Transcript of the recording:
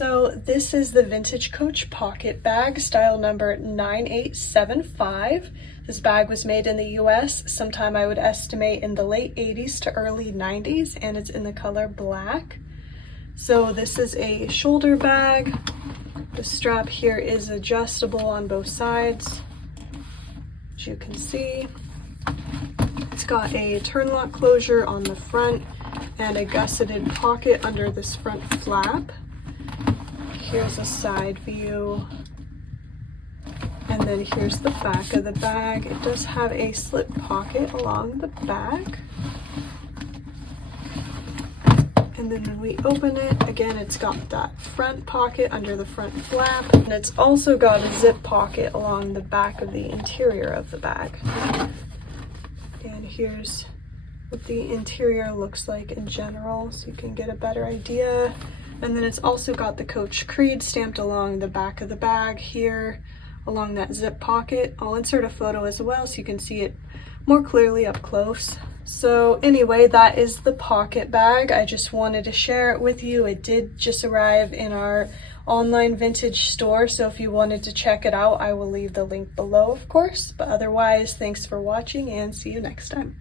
So this is the Vintage Coach Pocket Bag, style number 9875. This bag was made in the US sometime I would estimate in the late 80s to early 90s, and it's in the color black. So this is a shoulder bag. The strap here is adjustable on both sides, as you can see. It's got a turn lock closure on the front and a gusseted pocket under this front flap. Here's a side view, and then here's the back of the bag. It does have a slip pocket along the back, and then when we open it, again, it's got that front pocket under the front flap, and it's also got a zip pocket along the back of the interior of the bag. And here's what the interior looks like in general, so you can get a better idea. And then it's also got the Coach Creed stamped along the back of the bag here, along that zip pocket. I'll insert a photo as well so you can see it more clearly up close. So anyway, that is the pocket bag. I just wanted to share it with you. It did just arrive in our online vintage store, so if you wanted to check it out, I will leave the link below, of course. But otherwise, thanks for watching and see you next time.